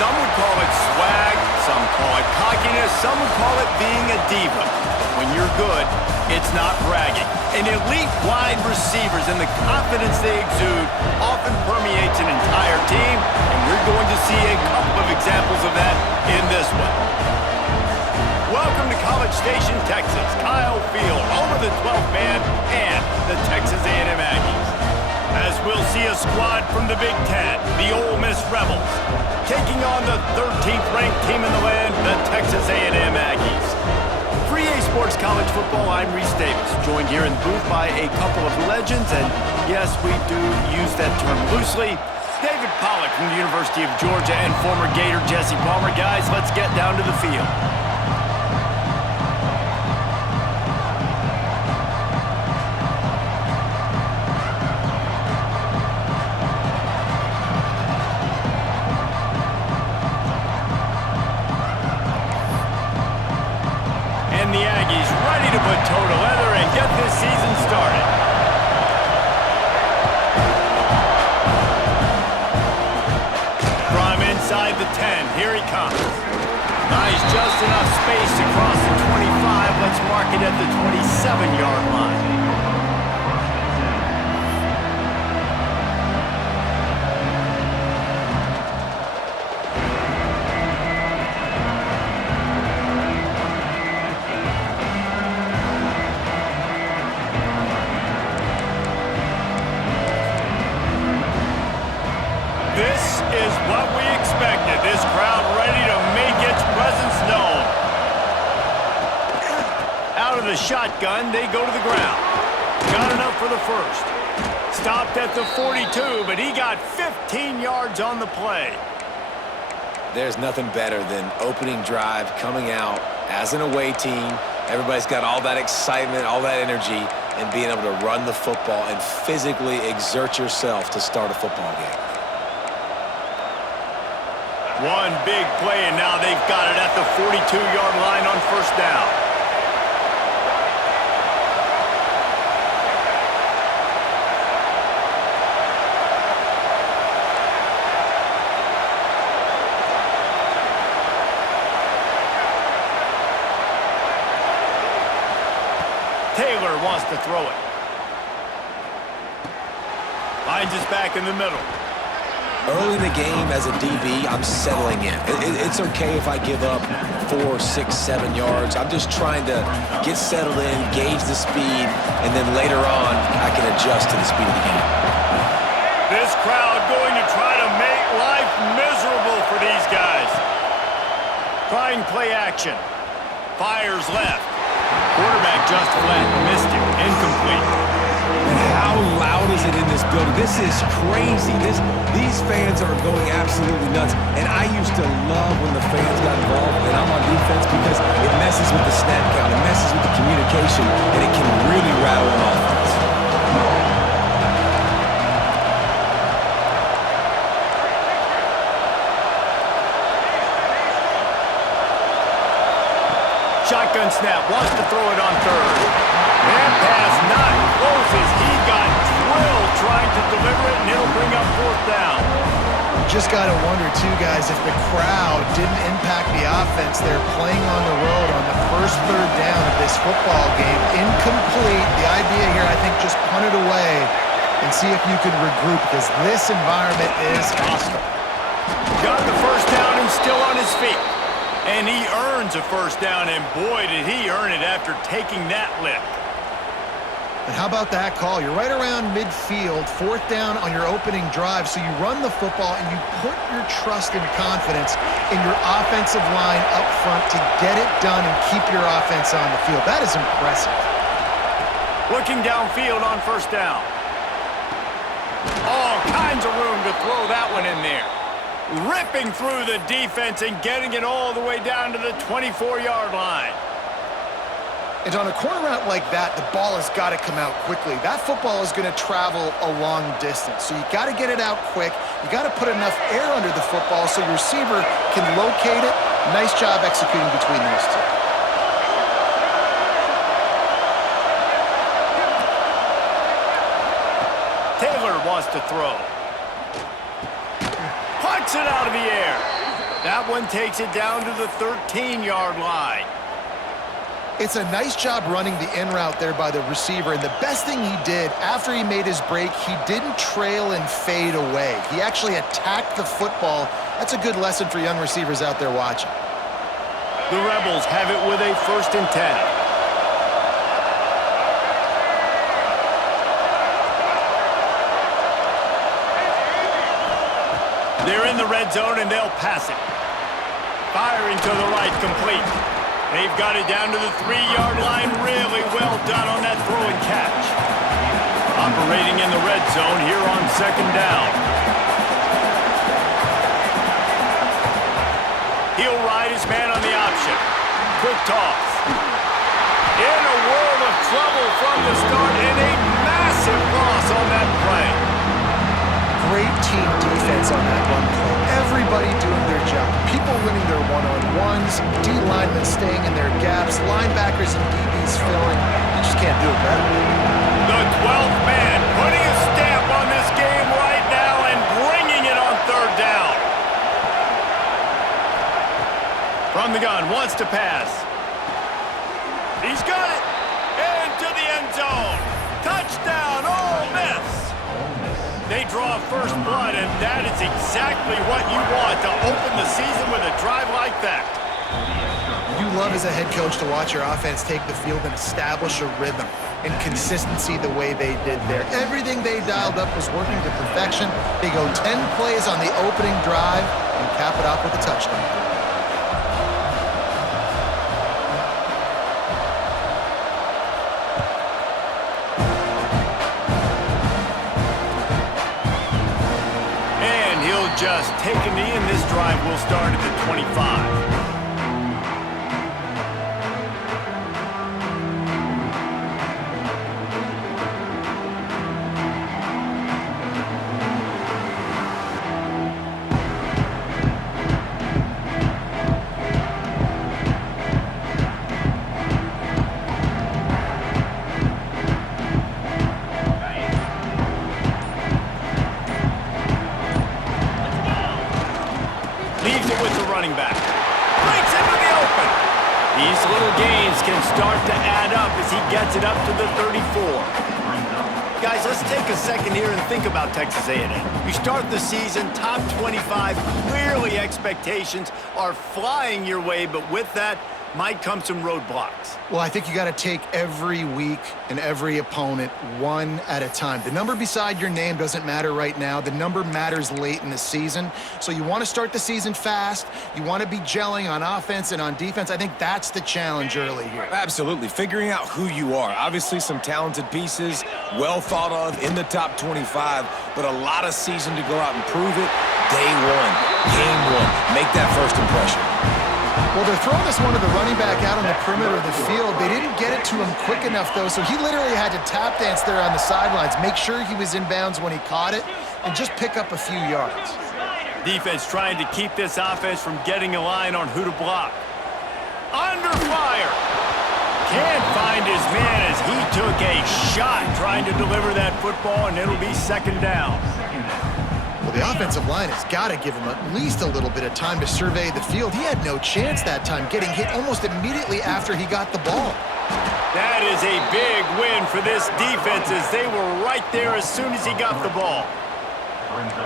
Some would call it swag, some call it cockiness, some would call it being a diva. But when you're good, it's not bragging. And elite wide receivers and the confidence they exude often permeates an entire team, and we're going to see a couple of examples of that in this one. Welcome to College Station, Texas. Kyle Field, home of the 12th man and the Texas A&M Aggies. As we'll see a squad from the Big Ten, the Ole Miss Rebels, taking on the 13th ranked team in the land, the Texas A&M Aggies. For EA Sports College Football, I'm Reese Davis, joined here in the booth by a couple of legends, and yes, we do use that term loosely. David Pollack from the University of Georgia and former Gator Jesse Palmer. Guys, let's get down to the field. The Aggies ready to put toe to leather and get this season started. From inside the 10, here he comes. Nice, just enough space to cross the 25. Let's mark it at the 27-yard line. This is what we expected. This crowd ready to make its presence known. Out of the shotgun, they go to the ground. Got enough for the first. Stopped at the 42, but he got 15 yards on the play. There's nothing better than opening drive, coming out as an away team. Everybody's got all that excitement, all that energy, and being able to run the football and physically exert yourself to start a football game. One big play, and now they've got it at the 42-yard line on first down. Taylor wants to throw it. Finds his back in the middle. Early in the game, as a DB, I'm settling in. It's okay if I give up 4, 6, 7 yards. I'm just trying to get settled in, gauge the speed, and then later on, I can adjust to the speed of the game. This crowd going to try to make life miserable for these guys. Trying play action. Fires left. Quarterback just flat missed him. Incomplete. How loud is it in this building? This is crazy. These fans are going absolutely nuts. And I used to love when the fans got involved and I'm on defense because it messes with the snap count, it messes with the communication, and it can really rattle an offense. Shotgun snap, wants to throw it on third. That pass not closes. He got drilled trying to deliver it, and it'll bring up fourth down. You just got to wonder, too, guys, if the crowd didn't impact the offense. They're playing on the road on the first third down of this football game. Incomplete. The idea here, I think, just punt it away and see if you can regroup, because this environment is hostile. Got the first down and still on his feet. And he earns a first down, and boy, did he earn it after taking that lift. But how about that call? You're right around midfield, fourth down on your opening drive, so you run the football and you put your trust and confidence in your offensive line up front to get it done and keep your offense on the field. That is impressive. Looking downfield on first down. All kinds of room to throw that one in there. Ripping through the defense and getting it all the way down to the 24-yard line. And on a corner route like that, the ball has got to come out quickly. That football is going to travel a long distance, so you got to get it out quick. You got to put enough air under the football so your receiver can locate it. Nice job executing between those two. Taylor wants to throw. Punts it out of the air. That one takes it down to the 13-yard line. It's a nice job running the in route there by the receiver, and the best thing he did after he made his break, he didn't trail and fade away. He actually attacked the football. That's a good lesson for young receivers out there watching. The Rebels have it with a 1st and 10. They're in the red zone, and they'll pass it. Firing to the right, complete. They've got it down to the 3-yard line. Really well done on that throw and catch. Operating in the red zone here on 2nd down. He'll ride his man on the option. Quick toss. In a world of trouble from the start, and a massive loss on that play. Great team defense on that run play. Everybody doing their job. People winning their one-on-ones, D-linemen staying in their gaps, linebackers and DBs filling. You just can't do it better. The 12th man putting a stamp on this game right now and bringing it on 3rd down. From the gun, wants to pass. He's got it. Into the end zone. Touchdown, Ole Miss. They draw first blood, and that is exactly what you want to open the season with a drive like that. You love as a head coach to watch your offense take the field and establish a rhythm and consistency the way they did there. Everything they dialed up was working to perfection. They go 10 plays on the opening drive and cap it off with a touchdown. Just take a knee, and this drive will start at the 25. Start to add up as he gets it up to the 34. Guys, let's take a second here and think about Texas A&M. You start the season top 25. Clearly expectations are flying your way, but with that might come some roadblocks. Well, I think you got to take every week and every opponent one at a time. The number beside your name doesn't matter right now. The number matters late in the season. So you want to start the season fast. You want to be gelling on offense and on defense. I think that's the challenge early here. Absolutely. Figuring out who you are. Obviously some talented pieces, well thought of in the top 25, but a lot of season to go out and prove it. Day one, game one. Make that first impression. Well, they're throwing this one to the running back out on the perimeter of the field. They didn't get it to him quick enough, though, so he literally had to tap dance there on the sidelines, make sure he was in bounds when he caught it, and just pick up a few yards. Defense trying to keep this offense from getting a line on who to block. Under fire. Can't find his man as he took a shot trying to deliver that football, and it'll be 2nd down. Well, the offensive line has got to give him at least a little bit of time to survey the field. He had no chance that time, getting hit almost immediately after he got the ball. That is a big win for this defense as they were right there as soon as he got the ball.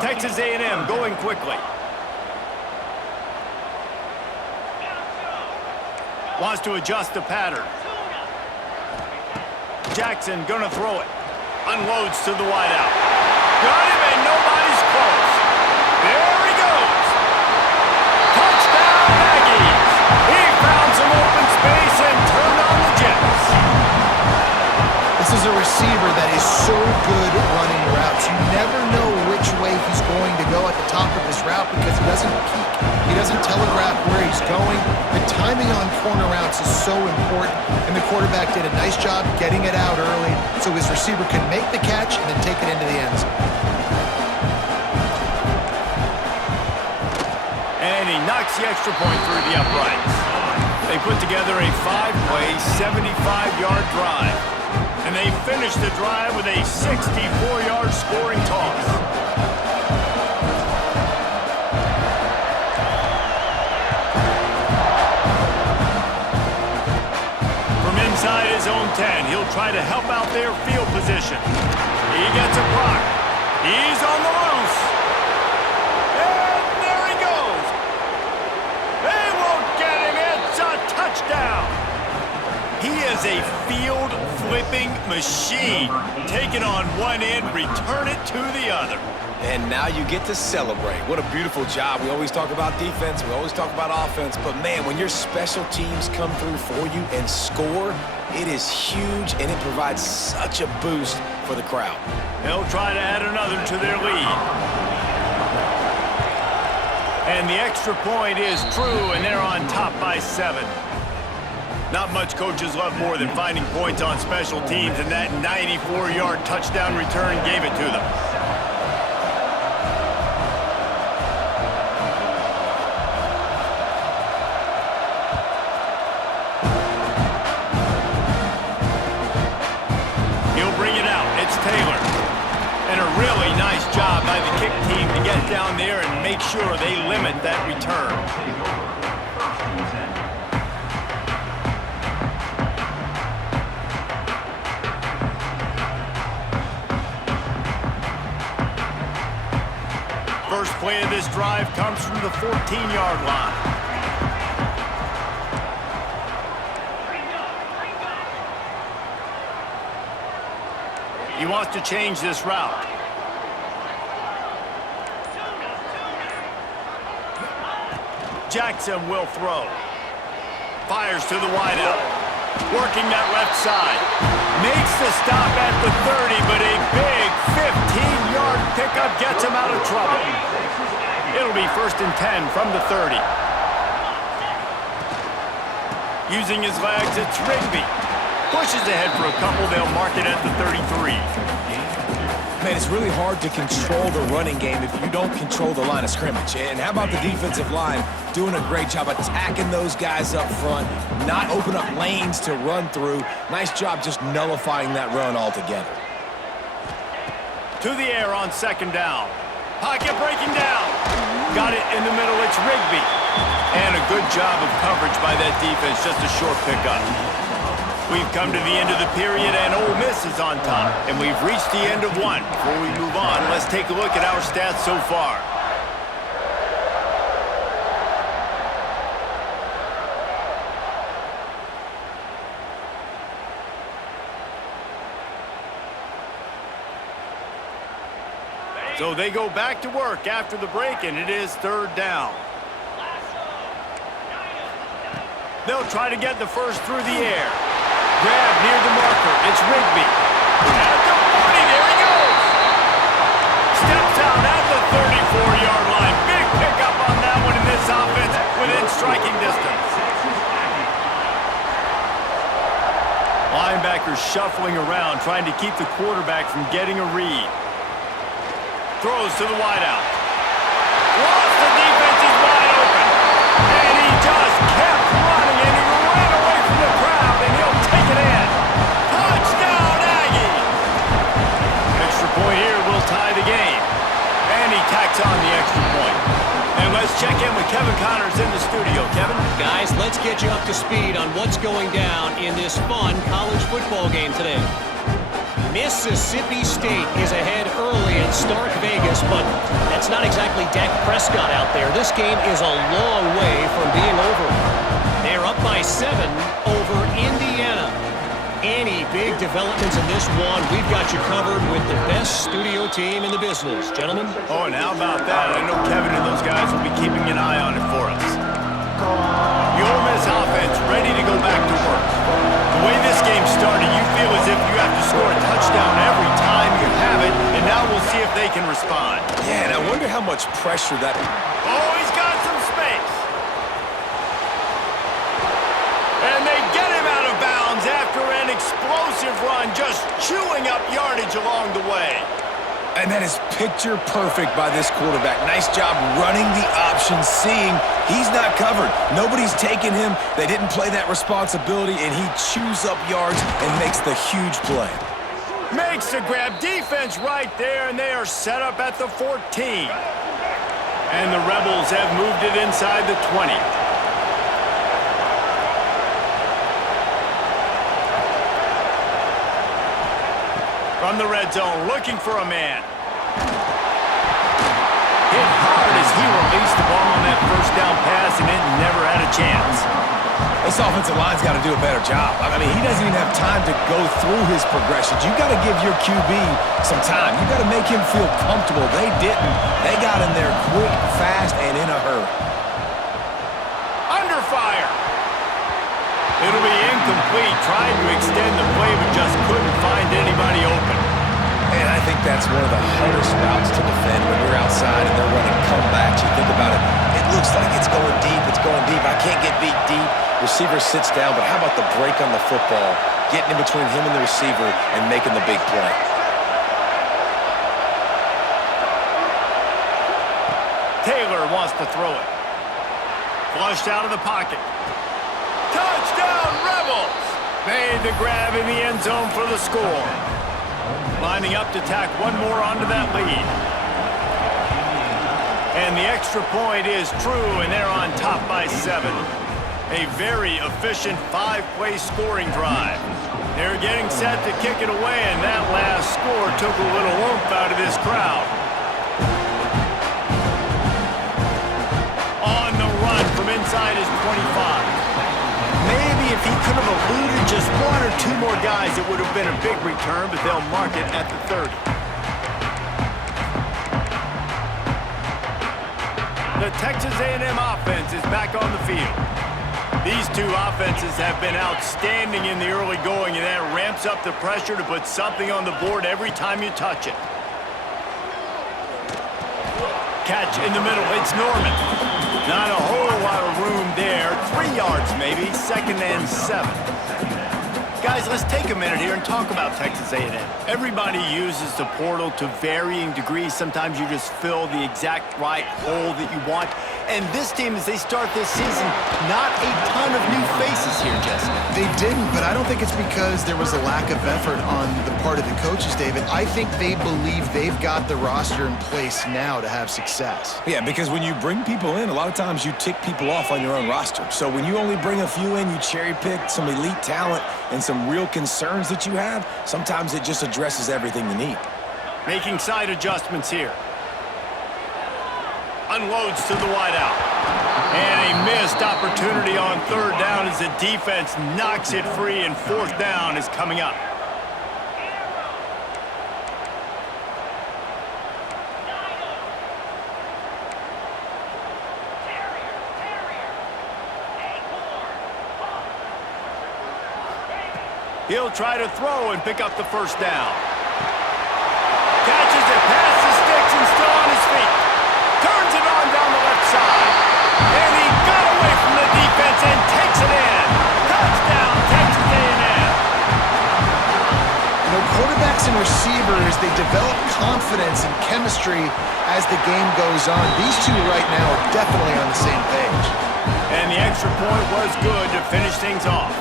Texas A&M going quickly. Wants to adjust the pattern. Jackson gonna throw it. Unloads to the wideout. Got him and nobody's close. There he goes. Touchdown Aggies. He found some open space and turned on the Jets. This is a receiver that is so good at running routes. You never know which way he's going to go at the top of his route because he doesn't peek. He doesn't telegraph where he's going. The timing on corner routes is so important, and the quarterback did a nice job getting it out early so his receiver could make the catch and then take it into the end zone. And he knocks the extra point through the uprights. They put together a 5-play, 75-yard drive. And they finish the drive with a 64-yard scoring toss. 10. He'll try to help out their field position. He gets a block. He's on the loose. And there he goes. They won't get him. It's a touchdown. He is a field-flipping machine. Take it on one end, return it to the other. And now you get to celebrate. What a beautiful job. We always talk about defense, we always talk about offense, but man, when your special teams come through for you and score, it is huge, and it provides such a boost for the crowd. They'll try to add another to their lead. And the extra point is true, and they're on top by 7. Not much coaches love more than finding points on special teams, and that 94-yard touchdown return gave it to them. And a really nice job by the kick team to get down there and make sure they limit that return. First play of this drive comes from the 14-yard line. He wants to change this route. Jackson will throw. Fires to the wideout. Working that left side. Makes the stop at the 30, but a big 15-yard pickup gets him out of trouble. It'll be 1st and 10 from the 30. Using his legs, it's Rigby. Pushes ahead for a couple. They'll mark it at the 33. Man, it's really hard to control the running game if you don't control the line of scrimmage. And how about the defensive line doing a great job attacking those guys up front, not open up lanes to run through. Nice job just nullifying that run altogether. To the air on 2nd down. Pocket breaking down. Got it in the middle. It's Rigby. And a good job of coverage by that defense. Just a short pickup. We've come to the end of the period, and Ole Miss is on top. And we've reached the end of one. Before we move on, let's take a look at our stats so far. So they go back to work after the break, and it is 3rd down. They'll try to get the first through the air. Grab near the marker. It's Rigby. At the 40, there he goes. Steps out at the 34-yard line. Big pickup on that one in this offense within striking distance. Linebackers shuffling around, trying to keep the quarterback from getting a read. Throws to the wideout. Lost the defense, he's wide open. And he just kept running, and he ran away from the crowd, and he'll take it in. Touchdown, Aggies! Extra point here will tie the game. And he tacks on the extra point. And let's check in with Kevin Connors in the studio. Kevin? Guys, let's get you up to speed on what's going down in this fun college football game today. Mississippi State is ahead early in Stark Vegas, but that's not exactly Dak Prescott out there. This game is a long way from being over. They're up by 7 over Indiana. Any big developments in this one, we've got you covered with the best studio team in the business. Gentlemen? Oh, and how about that? I know Kevin and those guys will be keeping an eye on it for us. The Ole Miss offense ready to go back to work. The way this game started, you feel as if you have to score a touchdown every time you have it, and now we'll see if they can respond. Yeah, and I wonder how much pressure that... Oh, he's got some space. And they get him out of bounds after an explosive run, just chewing up yardage along the way. And that is picture perfect by this quarterback. Nice job running the option, seeing he's not covered. Nobody's taking him. They didn't play that responsibility, and he chews up yards and makes the huge play. Makes the grab. Defense right there, and they are set up at the 14. And the Rebels have moved it inside the 20. From the red zone, looking for a man. Hit hard as he released the ball on that first down pass, and it never had a chance. This offensive line's got to do a better job. I mean, he doesn't even have time to go through his progressions. You got to give your QB some time. You got to make him feel comfortable. They didn't. They got in there quick, fast, and in a hurry. Under fire. It'll be incomplete. Tried to extend the play, but just couldn't find anybody open. And I think that's one of the hardest routes to defend when you're outside and they're running comebacks. You think about it. It looks like it's going deep. It's going deep. I can't get beat deep. Receiver sits down, but how about the break on the football, getting in between him and the receiver and making the big play? Taylor wants to throw it. Flushed out of the pocket. Touchdown, Rebels! Made the grab in the end zone for the score. Lining up to tack one more onto that lead. And the extra point is true, and they're on top by 7. A very efficient 5-play scoring drive. They're getting set to kick it away, and that last score took a little oomph out of this crowd. On the run from inside his 25. Maybe if he could have eluded just 1 or 2 more guys, it would have been a big return, but they'll mark it at the 30. The Texas A&M offense is back on the field. These two offenses have been outstanding in the early going, and that ramps up the pressure to put something on the board every time you touch it. Catch in the middle. It's Norman. Not a whole lot of room there. 3 yards maybe. 2nd and 7. Guys, let's take a minute here and talk about Texas A&M. Everybody uses the portal to varying degrees. Sometimes you just fill the exact right hole that you want. And this team, as they start this season, not a ton of new faces here, Jesse. They didn't, but I don't think it's because there was a lack of effort on the part of the coaches, David. I think they believe they've got the roster in place now to have success. Yeah, because when you bring people in, a lot of times you tick people off on your own roster. So when you only bring a few in, you cherry-pick some elite talent and some real concerns that you have, sometimes it just addresses everything you need. Making side adjustments here. Unloads to the wideout. And a missed opportunity on 3rd down as the defense knocks it free, and 4th down is coming up. He'll try to throw and pick up the 1st down. Catches it past the sticks and still on his feet. Turns it on down the left side. And he got away from the defense and takes it in. Touchdown, Texas A&M. You know, quarterbacks and receivers, they develop confidence and chemistry as the game goes on. These two right now are definitely on the same page. And the extra point was good to finish things off.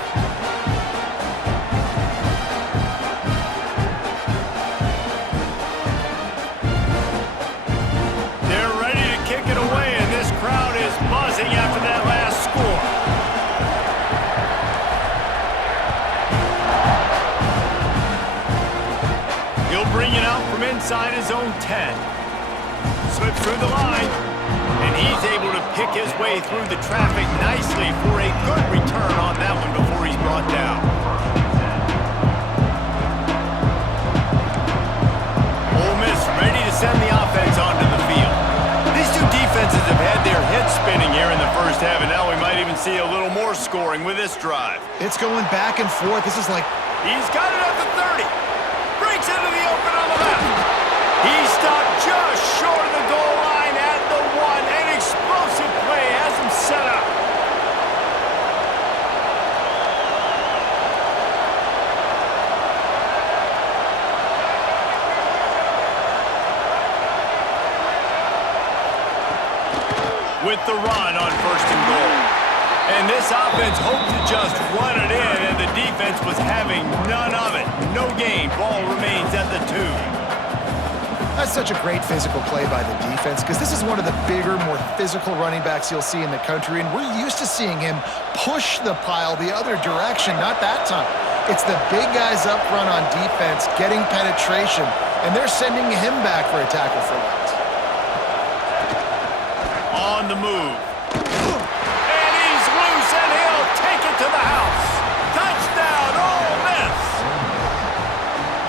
After that last score. He'll bring it out from inside his own 10. Slips through the line, and he's able to pick his way through the traffic nicely for a good return on that one before he's brought down. Ole Miss ready to send the offense onto the field. These two defenses have had their heads spinning here in the first half, and now we might even see a little more scoring with this drive. It's going back and forth. This is like... He's got it at the 30. Breaks into the open on the left. He stopped just short of the goal line at the 1. An explosive play has him set up. With the run on 1st and goal. And this offense hoped to just run it in, and the defense was having none of it. No gain. Ball remains at the 2. That's such a great physical play by the defense, because this is one of the bigger, more physical running backs you'll see in the country, and we're used to seeing him push the pile the other direction. Not that time. It's the big guys up front on defense getting penetration, and they're sending him back for a tackle for loss. On the move. And he's loose, and he'll take it to the house. Touchdown, Ole Miss!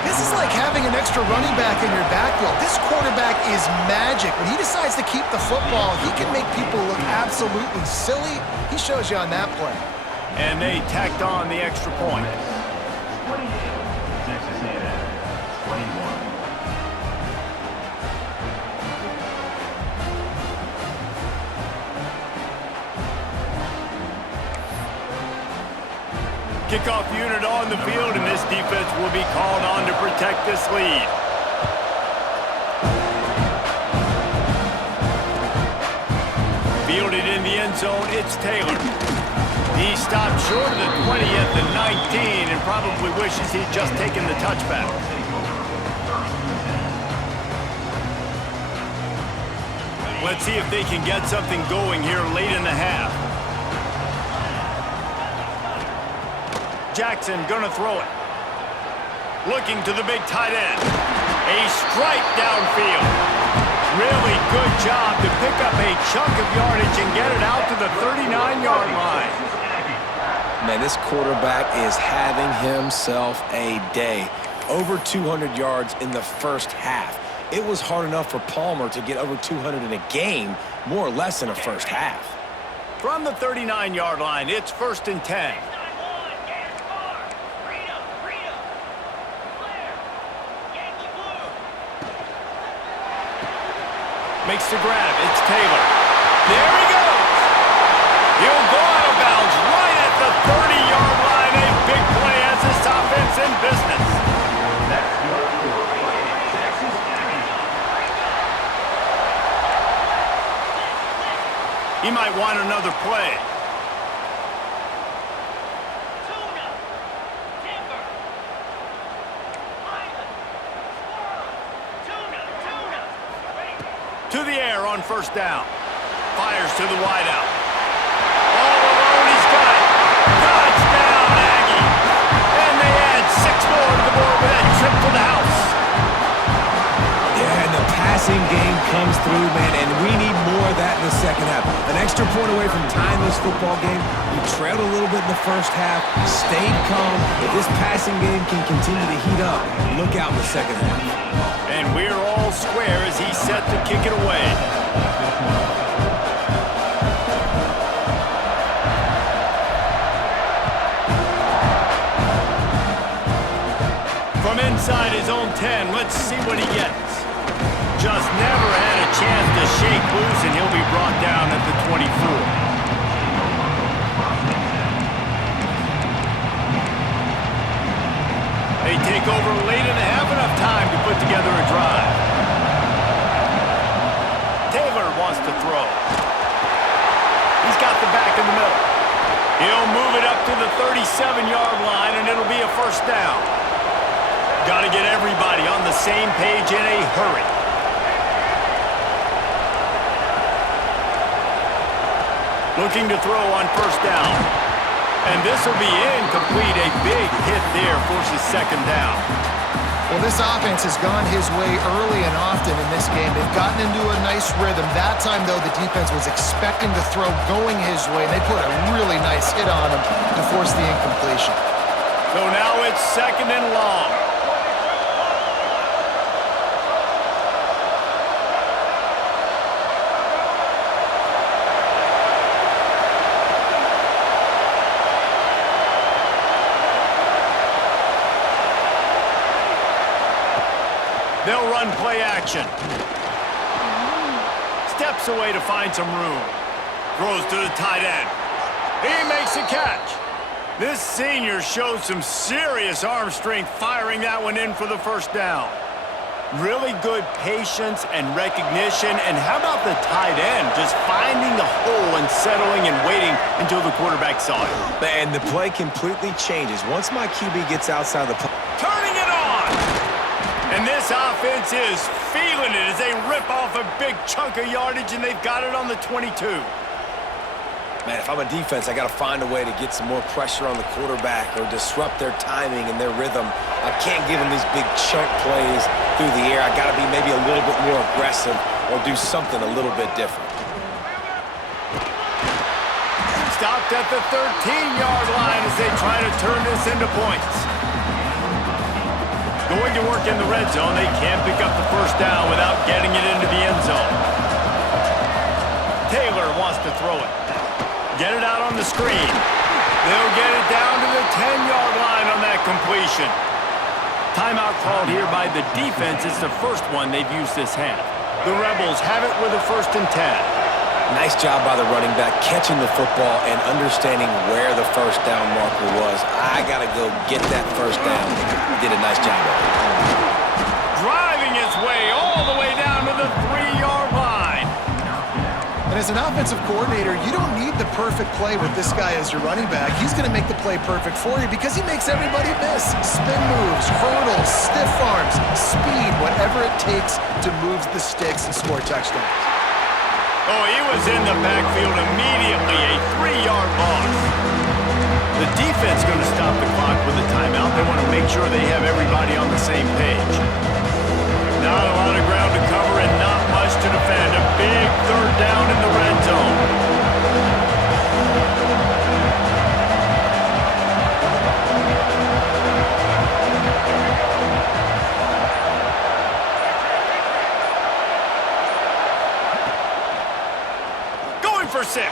This is like having an extra running back in your backfield. This quarterback is magic. When he decides to keep the football, he can make people look absolutely silly. He shows you on that play. And they tacked on the extra point. Texas A&M, 21. Kickoff unit on the field, and this defense will be called on to protect this lead. Fielded in the end zone, it's Taylor. He stopped short of the 20 at the 19 and probably wishes he'd just taken the touchback. Let's see if they can get something going here late in the half. Jackson gonna throw it. Looking to the big tight end. A strike downfield. Really good job to pick up a chunk of yardage and get it out to the 39-yard line. Man, this quarterback is having himself a day. Over 200 yards in the first half. It was hard enough for Palmer to get over 200 in a game, more or less in a first half. From the 39-yard line, it's 1st and 10. Makes the grab. It's Taylor. There he goes. He'll go out of bounds right at the 30-yard line. A big play as this offense in business. He might want another play. To the air on 1st down. Fires to the wideout. All alone, he's got it. Touchdown, Aggie. And they add 6 more to the board with that trip to the house. Yeah, and the passing game comes through, man, and we need more of that in the second half. An extra point away from tying this football game. You trailed a little bit in the first half, stayed calm. If this passing game can continue to heat up, look out in the second half. And we're all square as he's set to kick it away. From inside his own 10, let's see what he gets. Just never had a chance to shake loose, and he'll be brought down at the 24. They take over late in the half, enough time to put together a drive. Taylor wants to throw. He's got the back in the middle. He'll move it up to the 37-yard line, and it'll be a 1st down. Got to get everybody on the same page in a hurry. Looking to throw on 1st down. And this will be incomplete. A big hit there forces 2nd down. Well, this offense has gone his way early and often in this game. They've gotten into a nice rhythm. That time, though, the defense was expecting to throw going his way. They put a really nice hit on him to force the incompletion. So now it's 2nd and long. They'll run play action. Steps away to find some room. Throws to the tight end. He makes a catch. This senior shows some serious arm strength firing that one in for the 1st down. Really good patience and recognition. And how about the tight end just finding the hole and settling and waiting until the quarterback saw it? And the play completely changes. Once my QB gets outside the play. Turning it on! And this offense is feeling it as they rip off a big chunk of yardage, and they've got it on the 22. Man, if I'm a defense, I got to find a way to get some more pressure on the quarterback or disrupt their timing and their rhythm. I can't give them these big chunk plays through the air. I got to be maybe a little bit more aggressive or do something a little bit different. Stopped at the 13-yard line as they try to turn this into points. Going to work in the red zone. They can't pick up the first down without getting it into the end zone. Taylor wants to throw it. Get it out on the screen. They'll get it down to the 10-yard line on that completion. Timeout called here by the defense. It's the first one they've used this half. The Rebels have it with a 1st and 10. Nice job by the running back catching the football and understanding where the first down marker was. I got to go get that first down. He did a nice job of it. Driving its way all the way down to the 3-yard line. And as an offensive coordinator, you don't need the perfect play with this guy as your running back. He's going to make the play perfect for you because he makes everybody miss. Spin moves, hurdles, stiff arms, speed, whatever it takes to move the sticks and score touchdowns. Oh, he was in the backfield immediately, a 3-yard loss. The defense going to stop the clock with a timeout. They want to make sure they have everybody on the same page. Not a lot of ground to cover and not much to defend. A big 3rd down in the red zone. Going for 6.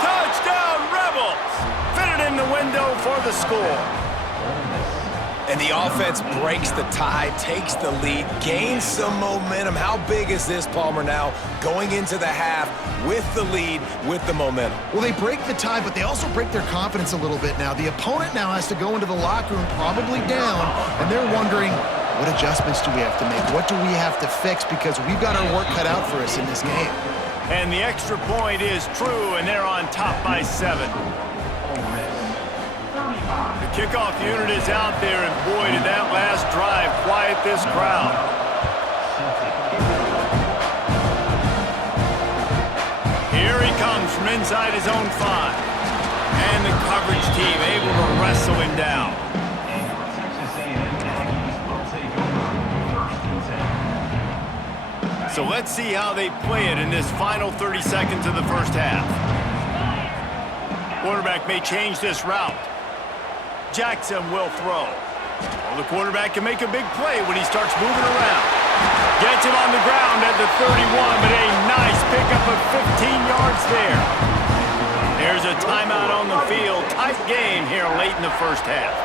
Touchdown, Rebels! Fitted in the window for the score. And the offense breaks the tie, takes the lead, gains some momentum. How big is this, Palmer, now going into the half with the lead, with the momentum? Well, they break the tie, but they also break their confidence a little bit now. The opponent now has to go into the locker room probably down, and they're wondering, what adjustments do we have to make? What do we have to fix? Because we've got our work cut out for us in this game. And the extra point is true, and they're on top by 7. The kickoff unit is out there, and boy, did that last drive quiet this crowd. Here he comes from inside his own 5. And the coverage team able to wrestle him down. So let's see how they play it in this final 30 seconds of the first half. Quarterback may change this route. Jackson will throw. Well, the quarterback can make a big play when he starts moving around. Gets him on the ground at the 31, but a nice pickup of 15 yards there. There's a timeout on the field. Tight game here late in the first half.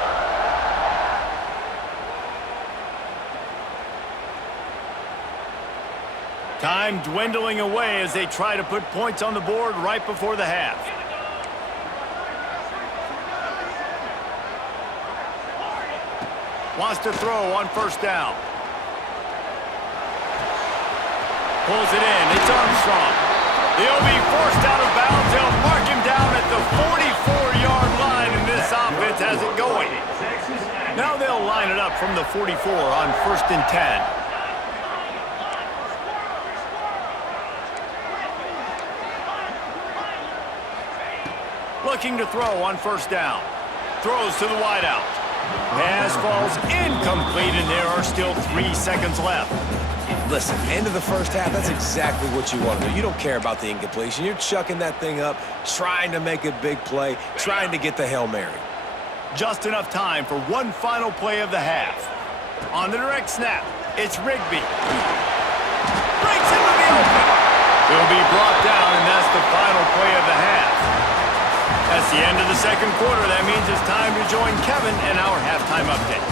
Time dwindling away as they try to put points on the board right before the half. Wants to throw on 1st down. Pulls it in. It's Armstrong. He'll be forced out of bounds. They'll mark him down at the 44-yard line, and this offense has it going. Now they'll line it up from the 44 on 1st and 10. Looking to throw on 1st down. Throws to the wideout. Pass falls incomplete, and there are still 3 seconds left. Listen, end of the first half, that's exactly what you want to do. You don't care about the incompletion. You're chucking that thing up, trying to make a big play, trying to get the Hail Mary. Just enough time for one final play of the half. On the direct snap, it's Rigby. Breaks into the open. He'll be brought down, and that's the final play of the half. That's the end of the second quarter. That means it's time to join Kevin in our halftime update.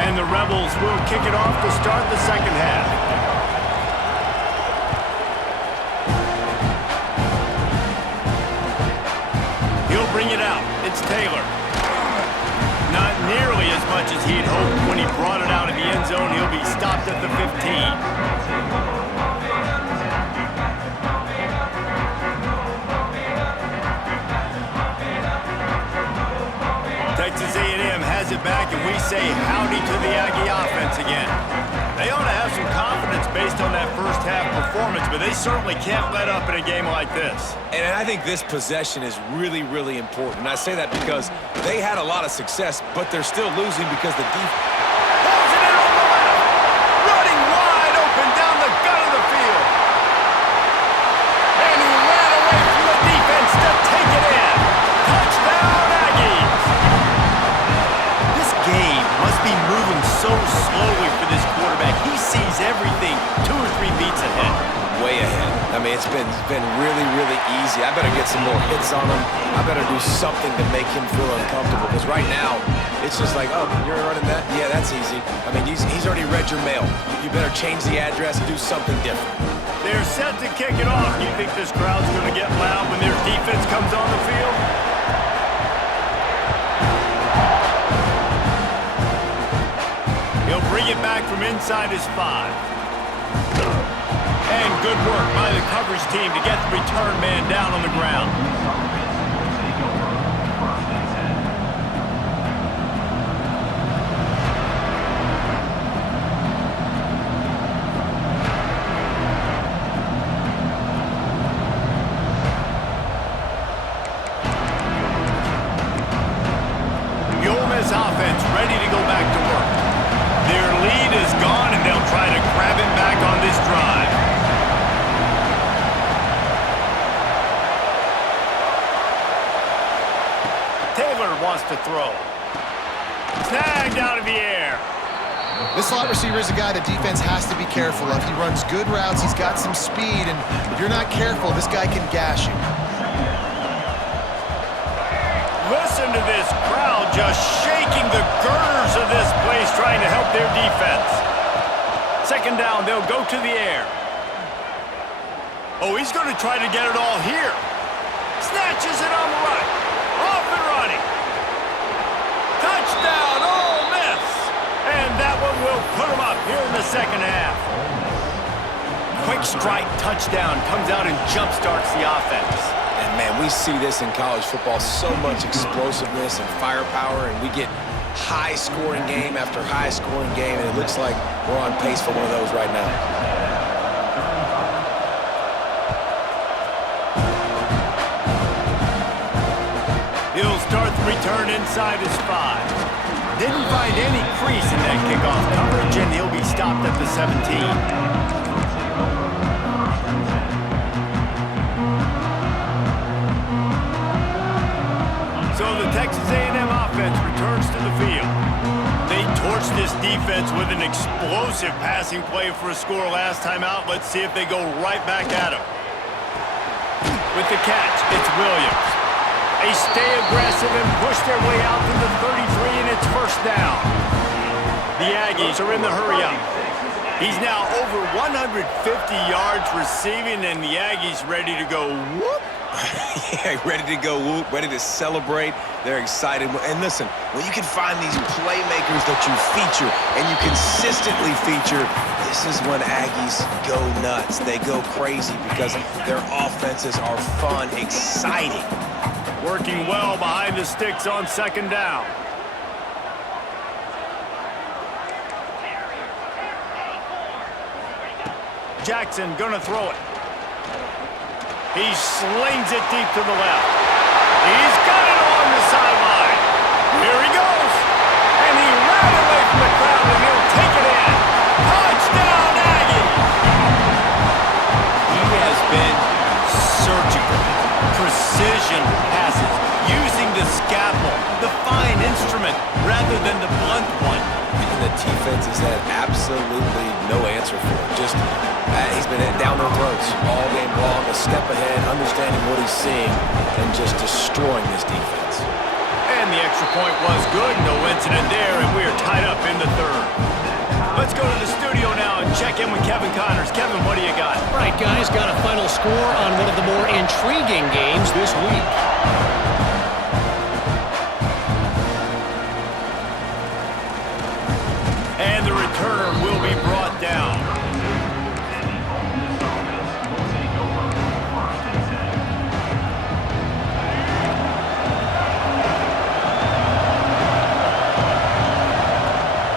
And the Rebels will kick it off to start the second half. He'll bring it out. It's Taylor. Not nearly as much as he'd hoped when he brought it out in the end zone. He'll be stopped at the 15. Texas A&M has it back, and we say howdy to the Aggie offense again. They ought to have some confidence based on that first half performance, but they certainly can't let up in a game like this. And I think this possession is really, really important. And I say that because they had a lot of success, but they're still losing because the defense... Pulls it in on the left. Running wide open down the gut of the field. And he ran away from the defense to take it in. Touchdown, Aggies. This game must be moving so slowly for this quarterback. He sees everything 2 or 3 beats ahead. Way ahead. I mean, it's been really, really easy. I better get some more hits on him. I better do something to make him feel uncomfortable. Because right now, it's just like, oh, you're running that? Yeah, that's easy. I mean, he's already read your mail. You better change the address, do something different. They're set to kick it off. You think this crowd's going to get loud when their defense comes on the field? He'll bring it back from inside his 5. And good work by the coverage team to get the return man down on the ground. The Ole Miss offense ready to go back to work. Their lead is gone, and they'll try to grab it back on this drive. Taylor wants to throw. Snagged out of the air. This slot receiver is a guy the defense has to be careful of. He runs good routes. He's got some speed, and if you're not careful, this guy can gash you. Listen to this crowd just shaking the girders of this place trying to help their defense. Second down, they'll go to the air. Oh, he's going to try to get it all here. Snatches it on the right. Off and running. Touchdown, Ole Miss. And that one will put them up here in the second half. Quick strike touchdown comes out and jump-starts the offense. And, man, we see this in college football, so much explosiveness and firepower, and we get high-scoring game after high-scoring game, and it looks like we're on pace for one of those right now. He'll start the return inside his 5. Didn't find any crease in that kickoff coverage, and he'll be stopped at the 17. So the Texas A&M offense returns to the field. They torched this defense with an explosive passing play for a score last time out. Let's see if they go right back at him. With the catch, it's Williams. They stay aggressive and push their way out to the 33, and it's first down. The Aggies are in the hurry-up. He's now over 150 yards receiving, and the Aggies ready to go whoop. Yeah, ready to go whoop, ready to celebrate. They're excited. And listen, when you can find these playmakers that you feature and you consistently feature, this is when Aggies go nuts. They go crazy because their offenses are fun, exciting. Working well behind the sticks on second down. Jackson gonna throw it. He slings it deep to the left. He's got it along the sideline. Here he goes. And he ran away from the crowd, and he'll take it in. Touchdown, Aggies! He has been surgical. Precision passes, using the scalpel, the fine instrument, rather than the blunt one. And the defense has had absolutely no answer for it. Just, he's been down their throats all game long, a step ahead, understanding what he's seeing, and just destroying this defense. And the extra point was good, no incident there, and we are tied up in the third. Let's go to the studio now and check in with Kevin Connors. Kevin, what do you got? All right, guys, got a final score on one of the more intriguing games this week. And the returner will be brought down.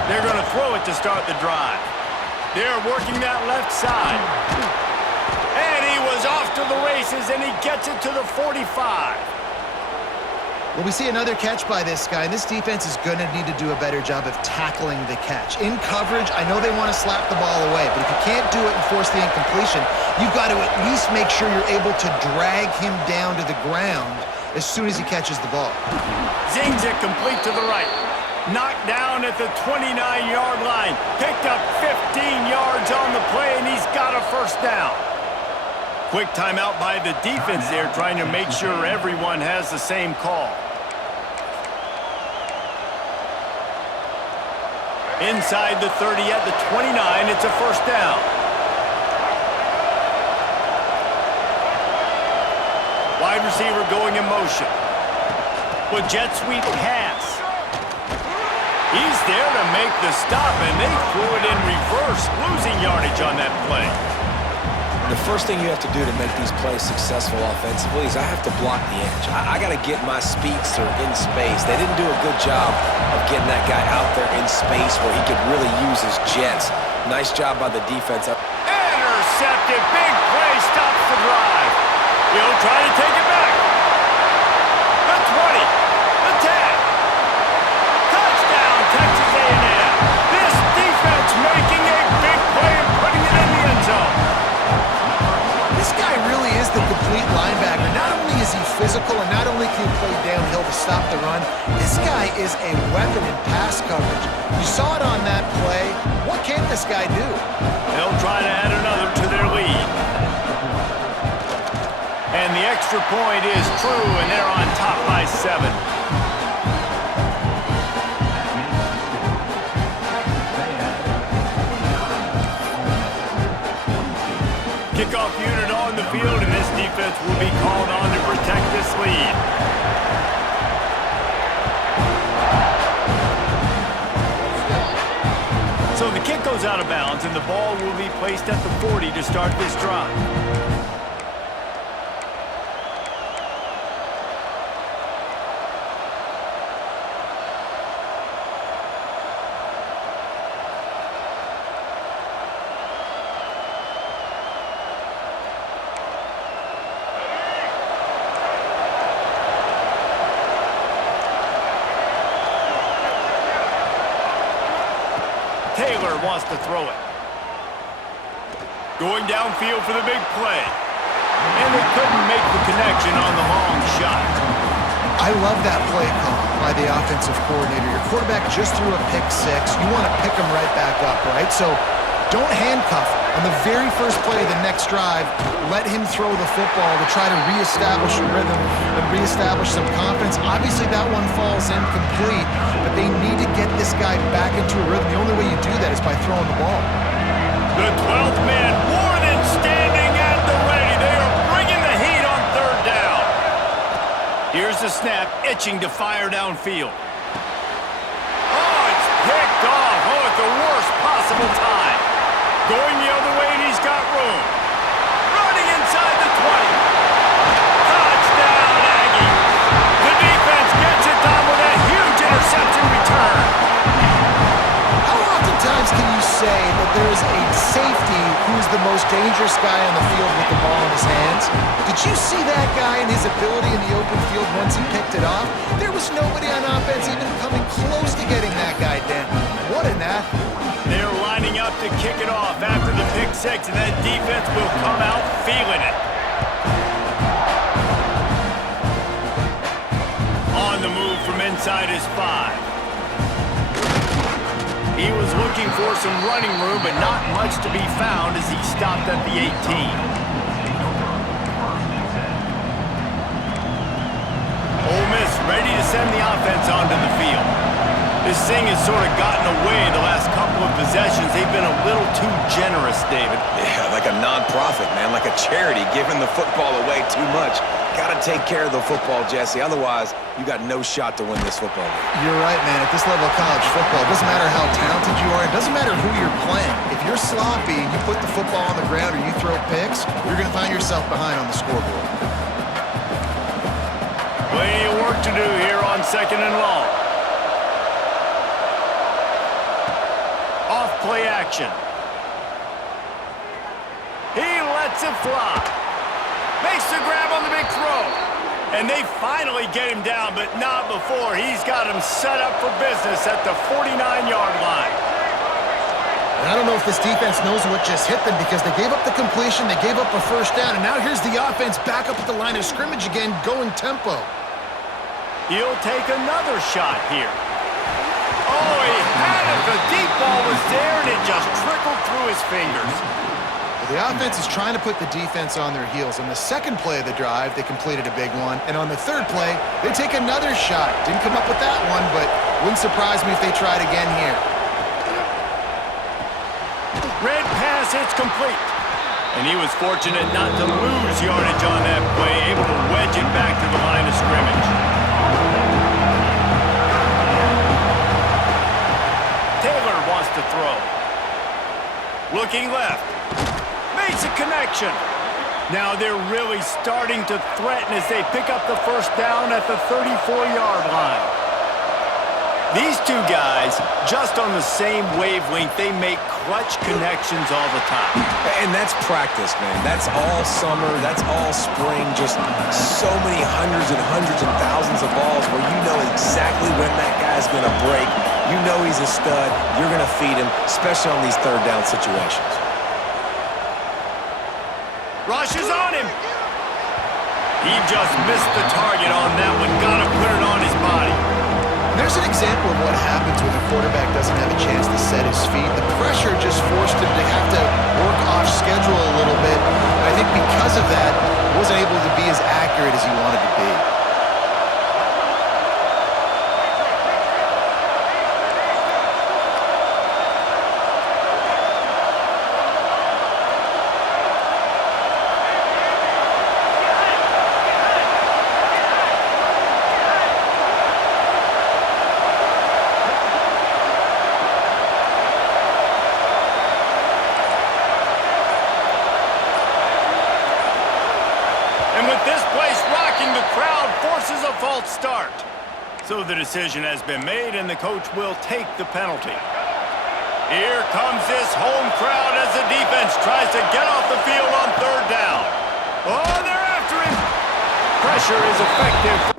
They're going to throw it to start the drive. They're working that left side. And he was off to the races, and he gets it to the 45. Well, we see another catch by this guy, and this defense is going to need to do a better job of tackling the catch. In coverage, I know they want to slap the ball away, but if you can't do it and force the incompletion, you've got to at least make sure you're able to drag him down to the ground as soon as he catches the ball. Zings it complete to the right. Knocked down at the 29-yard line. Picked up 15 yards on the play, and he's got a first down. Quick timeout by the defense there, trying to make sure everyone has the same call. Inside the 30 at the 29, it's a first down. Wide receiver going in motion. With jet sweep pass. He's there to make the stop, and they threw it in reverse, losing yardage on that play. The first thing you have to do to make these plays successful offensively is I have to block the edge. I got to get my speedster in space. They didn't do a good job of getting that guy out there in space where he could really use his jets. Nice job by the defense. Intercepted. Big play. Stops the drive. He'll try to take it back. The 20. The 10. Touchdown, Texas A&M. This defense making a big play and putting it in the end zone. This guy really is the complete linebacker. Not only is he physical and not only can he play downhill to stop the run, this guy is a weapon in pass coverage. You saw it on that play. What can this guy do? They'll try to add another to their lead. And the extra point is true, and they're on top by 7. Kickoff unit on the field, and this defense will be called on to protect this lead. So the kick goes out of bounds, and the ball will be placed at the 40 to start this drive. Taylor wants to throw it. Going downfield for the big play. And they couldn't make the connection on the long shot. I love that play call by the offensive coordinator. Your quarterback just threw a pick 6. You want to pick him right back up, right? So don't handcuff him. On the very first play of the next drive, let him throw the football to try to reestablish a rhythm and reestablish some confidence. Obviously, that one falls incomplete, but they need to get this guy back into a rhythm. The only way you do that is by throwing the ball. The 12th man, Warden, standing at the ready. They are bringing the heat on third down. Here's the snap, itching to fire downfield. Oh, it's picked off. Oh, at the worst possible time. Going the other way, and he's got room. Running inside the 20. Touchdown, Aggie. The defense gets it done with a huge interception return. How oftentimes can you say that there is a safety who's the most dangerous guy on the field with the ball in his hands? Did you see that guy and his ability in the open field once he picked it off? There was nobody on offense even coming close to getting that guy down. What an athlete. They're lining up to kick it off after the pick 6, and that defense will come out feeling it. On the move from inside his 5. He was looking for some running room, but not much to be found as he stopped at the 18. Ole Miss ready to send the offense onto the field. This thing has sort of gotten away the last couple of possessions. They've been a little too generous, David. Yeah, like a non-profit, man, like a charity, giving the football away too much. Got to take care of the football, Jesse. Otherwise, you got no shot to win this football game. You're right, man. At this level of college football, it doesn't matter how talented you are. It doesn't matter who you're playing. If you're sloppy and you put the football on the ground or you throw picks, you're going to find yourself behind on the scoreboard. Plenty of work to do here on 2nd and long. Off play action. lets it fly. Makes the grab on the big throw. And they finally get him down, but not before he's got him set up for business at the 49-yard line. And I don't know if this defense knows what just hit them because they gave up the completion, they gave up a first down, and now here's the offense back up at the line of scrimmage again, going tempo. He'll take another shot here. Oh, he had it. The deep ball was there, and it just trickled through his fingers. The offense is trying to put the defense on their heels. On the second play of the drive, they completed a big one. And on the third play, they take another shot. Didn't come up with that one, but wouldn't surprise me if they tried again here. Red pass, it's complete. And he was fortunate not to lose yardage on that play, able to wedge it back to the line of scrimmage. Taylor wants to throw. Looking left. Makes a connection. Now they're really starting to threaten as they pick up the first down at the 34-yard line. These two guys, just on the same wavelength, they make clutch connections all the time. And that's practice, man. That's all summer. That's all spring. Just so many hundreds and thousands of balls where you know exactly when that guy's going to break. You know he's a stud. You're going to feed him, especially on these third down situations. Rushes on him. He just missed the target on that one. Got to put it on his body. There's an example of what happens when a quarterback doesn't have a chance to set his feet. The pressure just forced him to have to work off schedule a little bit. And I think because of that, he wasn't able to be as accurate as he wanted to be. Start. So the decision has been made, and the coach will take the penalty. Here comes this home crowd as the defense tries to get off the field on third down. Oh, they're after him. Pressure is effective.